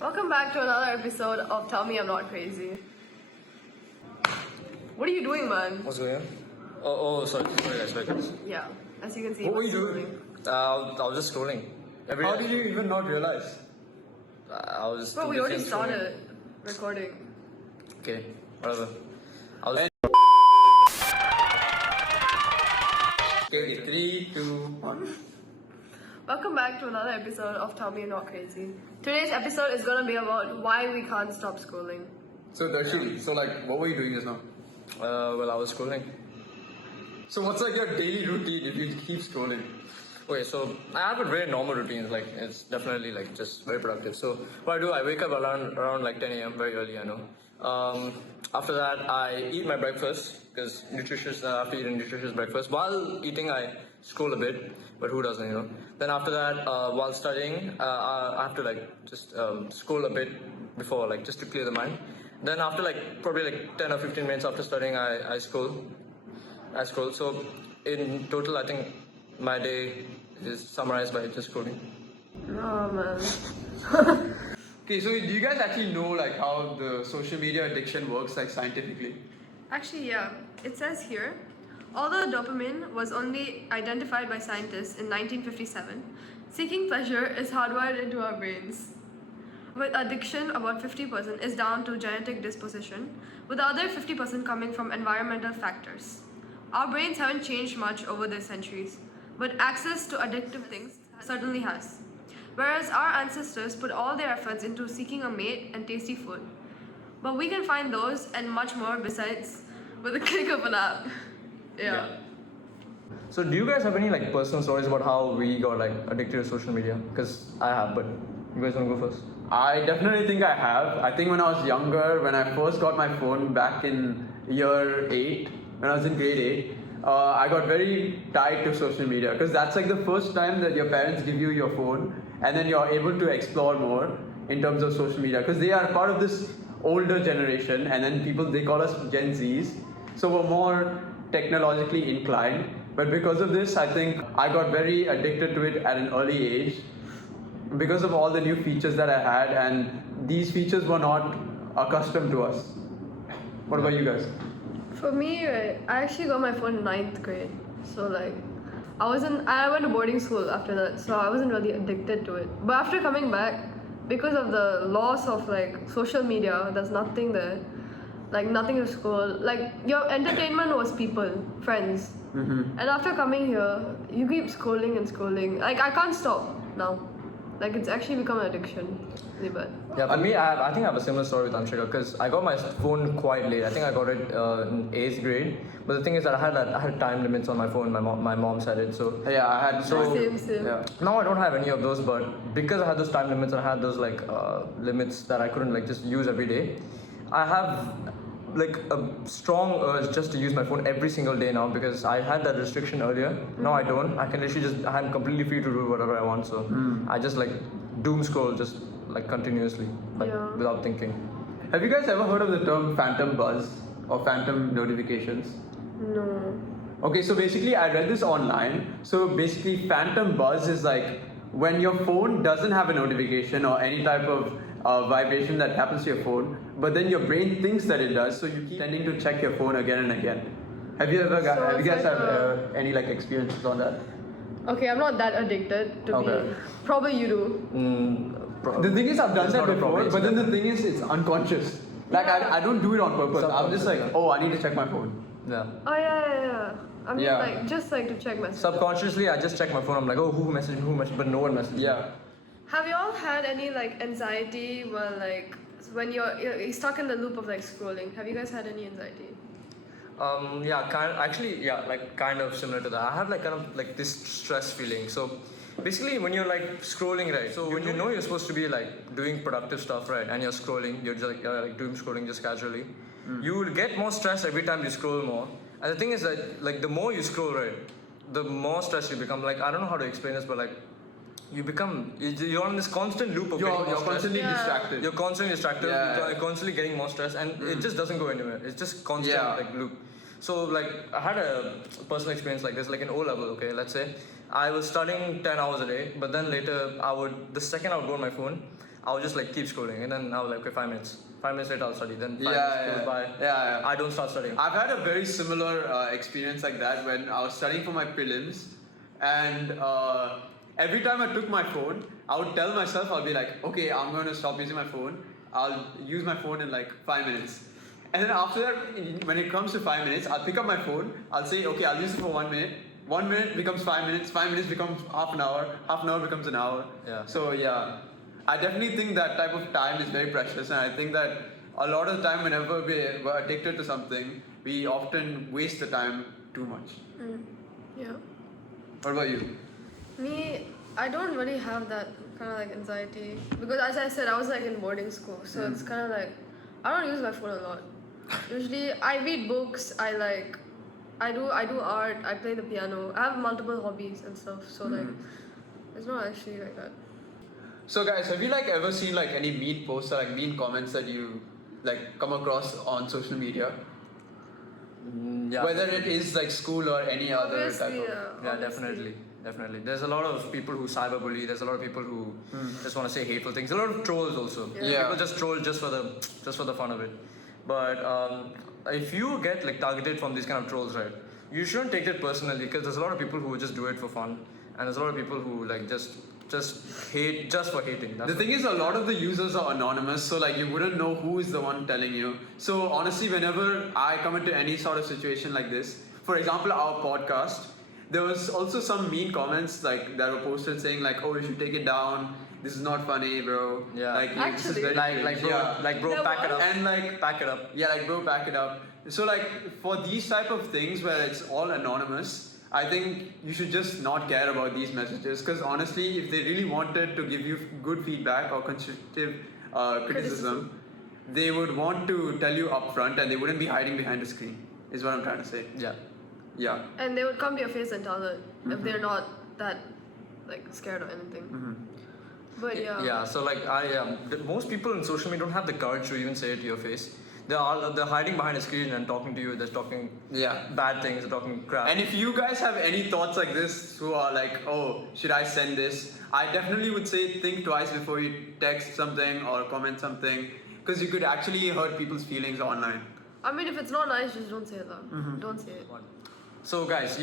Welcome back to another episode of Tell Me I'm Not Crazy. What are you doing, man? What's going on? Sorry guys. Yeah, as you can see. What were what's you doing? doing. I was just scrolling. How did you even not realize? I was just. Bro, too we busy already on scrolling. started recording. Okay, whatever. I was. Okay, 3, 2, 1. Welcome back to another episode of Tell Me I'm Not Crazy. Today's episode is gonna be about why we can't stop scrolling. So Darshil, what were you doing just now? Well, I was scrolling. So what's like your daily routine if you keep scrolling? Okay, so I have a very normal routine. Like it's definitely like just very productive. So what I do, I wake up around like 10 a.m. very early. I know. After that, I eat my breakfast because nutritious. I have to eat a nutritious breakfast. While eating, I scroll a bit, but who doesn't, you know? Then after that, while studying, I have to like just scroll a bit before, like just to clear the mind. Then after like probably like 10 or 15 minutes after studying, I scroll. So in total, I think my day is summarized by just scrolling. Oh man. Okay, so do you guys actually know like how the social media addiction works like scientifically? Actually, yeah. It says here, although dopamine was only identified by scientists in 1957, seeking pleasure is hardwired into our brains. With addiction, about 50% is down to genetic disposition, with the other 50% coming from environmental factors. Our brains haven't changed much over the centuries, but access to addictive things certainly has. Whereas our ancestors put all their efforts into seeking a mate and tasty food. But we can find those and much more besides with a click of an app. Yeah. So do you guys have any like personal stories about how we got like addicted to social media? Because I have, but you guys want to go first? I definitely think I have. I think when I was younger, when I first got my phone back in year 8, when I was in grade 8, I got very tied to social media because that's like the first time that your parents give you your phone and then you're able to explore more in terms of social media because they are part of this older generation and then people, they call us Gen Zs. So we're more technologically inclined. But because of this, I think I got very addicted to it at an early age because of all the new features that I had, and these features were not accustomed to us. What about you guys? For me, right, I actually got my phone in 9th grade. So like, I went to boarding school after that, so I wasn't really addicted to it. But after coming back, because of the loss of like social media, there's nothing there. Like nothing to scroll. Like your entertainment was people, friends. And after coming here, you keep scrolling and scrolling. Like I can't stop now. Like it's actually become an addiction. Really bad. Yeah, for me, I think I have a similar story with Anshika because I got my phone quite late. I think I got it in 8th grade. But the thing is that I had time limits on my phone. My mom said it. So Yeah, I had Same. Yeah. now I don't have any of those. But because I had those time limits and I had those like limits that I couldn't like just use every day, I have like a strong urge just to use my phone every single day now because I had that restriction earlier. Now I don't. I can literally I'm completely free to do whatever I want. So I just like doom scroll just like continuously, like Yeah. without thinking. Have you guys ever heard of the term phantom buzz or phantom notifications? No. Okay, so basically, I read this online. So basically, phantom buzz is like when your phone doesn't have a notification or any type of vibration that happens to your phone, but then your brain thinks that it does, so you keep tending to check your phone again and again. Have you ever? So Have you it's guys like have any like experiences on that? Okay, I'm not that addicted to Okay. be. Probably you do. The thing is, I've done It's that not a before, problem, but then the thing is, it's unconscious. Like I don't do it on purpose. I'm just like, Subconscious, oh, I need to check my phone. Yeah. Oh yeah. I mean, Yeah. like just like to check messages. Subconsciously, I just check my phone. I'm like, oh, who messaged, but no one messaged. Yeah. Have you all had any like anxiety while like when you're stuck in the loop of like scrolling? Have you guys had any anxiety? Yeah, kind of similar to that. I have like kind of like this stress feeling. So basically, when you're like scrolling, right? So when you know you're supposed to be like doing productive stuff, right? And you're scrolling, you're just like doom scrolling just casually. You will get more stress every time you scroll more. And the thing is that like the more you scroll, right, the more stress you become. Like I don't know how to explain this, but like you're on this constant loop of You're getting more stressed. constantly Yeah. distracted. You're constantly distracted, Yeah. you're constantly getting more stress, and it just doesn't go anywhere. It's just constant Yeah. like loop. So like I had a personal experience like this, like in O level. Okay, let's say I was studying 10 hours a day, but then later the second I would go on my phone, I would just like keep scrolling, and then I was like, okay, 5 minutes. 5 minutes later, I'll study. Then 5 Yeah, minutes yeah. goes by. Yeah, yeah. I don't start studying. I've had a very similar experience like that when I was studying for my prelims, and every time I took my phone, I would tell myself, I'll be like, okay, I'm going to stop using my phone. I'll use my phone in like 5 minutes. And then after that, when it comes to 5 minutes, I'll pick up my phone, I'll say, okay, I'll use it for 1 minute. 1 minute becomes 5 minutes, 5 minutes becomes half an hour becomes an hour. Yeah. So yeah, I definitely think that type of time is very precious, and I think that a lot of the time whenever we're addicted to something, we often waste the time too much. Yeah. What about you? Me, I don't really have that kind of like anxiety because, as I said, I was like in boarding school, so it's kind of like I don't use my phone a lot. Usually, I read books. I do art. I play the piano. I have multiple hobbies and stuff. So like, it's not actually like that. So guys, have you like ever seen like any mean posts or like mean comments that you like come across on social media? Yeah. Whether it is like school or any other type Obviously, of. Yeah, obviously. definitely. There's a lot of people who cyberbully. There's a lot of people who just want to say hateful things. A lot of trolls also. Yeah. People just troll just for the fun of it. But if you get like targeted from these kind of trolls, right, you shouldn't take it personally because there's a lot of people who just do it for fun, and there's a lot of people who like just hate just for hating. That's The thing is, a lot of the users are anonymous, so like you wouldn't know who is the one telling you. So honestly, whenever I come into any sort of situation like this, for example, our podcast, there was also some mean comments like that were posted saying like, "Oh, you should take it down. This is not funny, bro." Yeah. Like this is Actually. very like cringe." bro, Yeah. like bro, There pack it was. up And like pack it up. yeah, like bro, back it up. So like for these type of things where it's all anonymous, I think you should just not care about these messages because honestly, if they really wanted to give you good feedback or constructive criticism, they would want to tell you upfront and they wouldn't be hiding behind a screen. Is what I'm trying to say. Yeah. Yeah. And they would come to your face and tell it if they're not that like scared or anything. But yeah. Yeah, so like most people in social media don't have the courage to even say it to your face. They're hiding behind a screen and talking to you. They're talking Yeah. bad things. They're talking crap. And if you guys have any thoughts like this, who are like, oh, should I send this? I definitely would say think twice before you text something or comment something, because you could actually hurt people's feelings online. I mean, if it's not nice, just don't say it loud. Don't say it. So guys,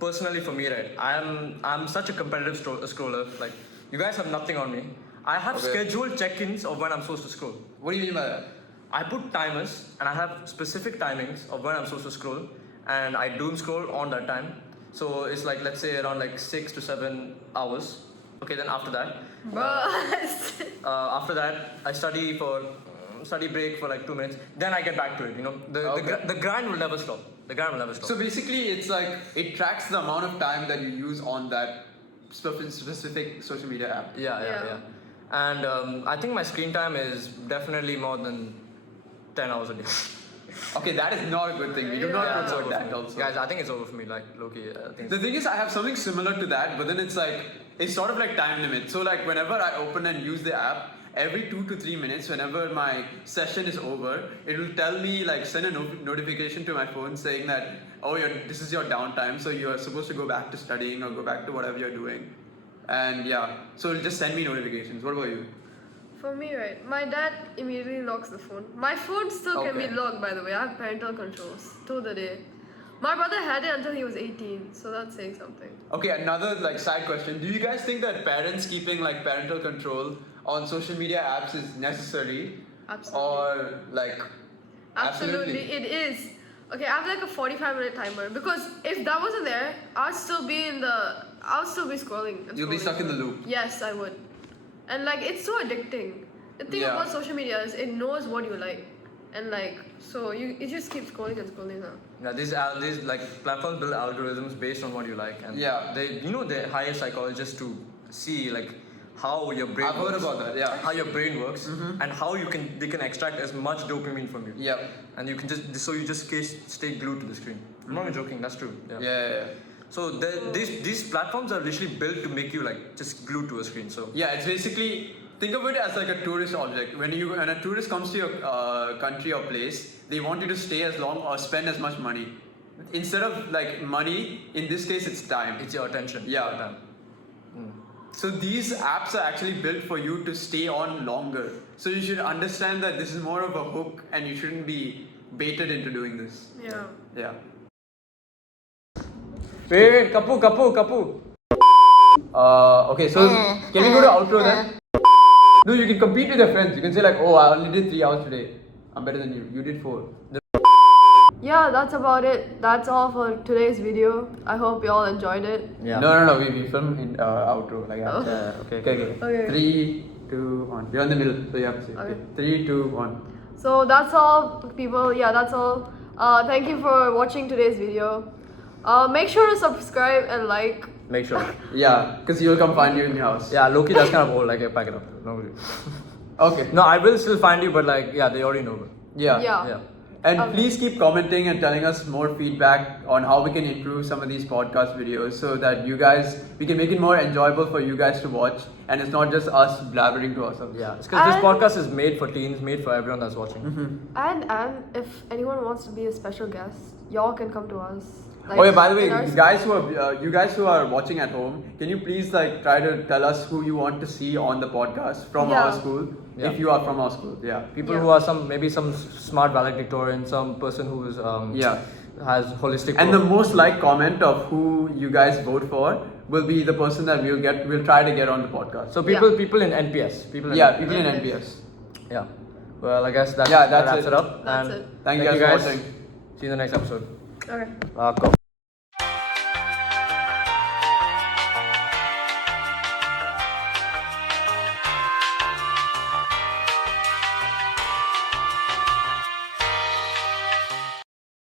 personally for me, right, I'm such a competitive scroller. Like, you guys have nothing on me. I have Okay. scheduled check-ins of when I'm supposed to scroll. What do you mean by that? I put timers and I have specific timings of when I'm supposed to scroll, and I doom scroll on that time. So it's like, let's say around like 6 to 7 hours. Okay, then after that, But after that I study break for like 2 minutes. Then I get back to it. The grind will never stop. The grind will never stop. So basically, it's like it tracks the amount of time that you use on that specific social media app. Yeah. And I think my screen time is definitely more than 10 hours a day. Okay, that is not a good thing. We do not Yeah. It's promote over for that me. also. Guys, I think it's over for me. Like, low-key, I think The thing is, I have something similar to that, but then it's like, it's sort of like time limit. So like whenever I open and use the app, every 2 to 3 minutes, whenever my session is over, it will tell me, like send a notification to my phone saying that, oh, this is your downtime, so you're supposed to go back to studying or go back to whatever you're doing. And yeah, so it'll just send me notifications. What about you? for me, right, my dad immediately locks the phone. My phone still can be Okay. locked, by the way. I have parental controls till the day. My brother had it until he was 18, so that's saying something. Okay, another like side question. Do you guys think that parents keeping like parental control on social media apps is necessary? Absolutely. Or like Absolutely, it is. Okay, I have like a 45-minute timer because if that wasn't there, I'll still be scrolling. And you'll be scrolling. stuck in the loop. Yes, I would. And like, it's so addicting. The thing Yeah. about social media is it knows what you like, and like, so it just keeps scrolling and scrolling now. yeah, these like platforms build algorithms based on what you like, and Yeah. they hire psychologists to see like how your brain I've heard works, about that, yeah. how your brain works, and how they can extract as much dopamine from you. Yeah. And you can just stay glued to the screen. I'm not even joking. That's true. Yeah. So these platforms are literally built to make you like just glued to a screen. So Yeah, it's basically, think of it as like a tourist object. When a tourist comes to your country or place, they want you to stay as long or spend as much money. Instead of like money, in this case, it's time. it's your attention. Yeah. Your time. So these apps are actually built for you to stay on longer. So you should understand that this is more of a hook and you shouldn't be baited into doing this. Yeah. Yeah. Wait, Kapu. Okay, so can we go to outro then? No, you can compete with your friends. You can say like, oh, I only did 3 hours today. I'm better than you. You did 4. Yeah, that's about it. That's all for today's video. I hope you all enjoyed it. Yeah. No. We film in outro like that. Oh. Okay. Okay. 3, 2, 1. You're in the middle, so you have to say. Okay. 3, 2, 1. So that's all, people. Yeah, that's all. Thank you for watching today's video. Make sure to subscribe and like. Make sure. Yeah, because you'll come find you in your house. Yeah, Loki, that's kind of old. Like, pack it up. No, Okay. no, I will still find you, but like, yeah, they already know. Yeah. Yeah. And Okay. please keep commenting and telling us more feedback on how we can improve some of these podcast videos so that we can make it more enjoyable for you guys to watch and it's not just us blabbering to ourselves. Yeah, it's because this And- podcast is made for teens, made for everyone that's watching. And if anyone wants to be a special guest, y'all can come to us. Like, Oh yeah, by the way, in our you guys who are watching at home, can you please like try to tell us who you want to see on the podcast from our Yeah. school? Yeah. If you are from our school, yeah. People Yeah. who are maybe some smart valedictorian, some person who is Yeah. has holistic. And the growth. most liked comment of who you guys vote for will be the person that we'll try to get on the podcast. So Yeah. people in NPS, people in People in NPS. Yeah. Well, I guess that Yeah, that's wraps it. it up. That's and it. Thank you guys for watching. See you in the next episode. Okay. Go.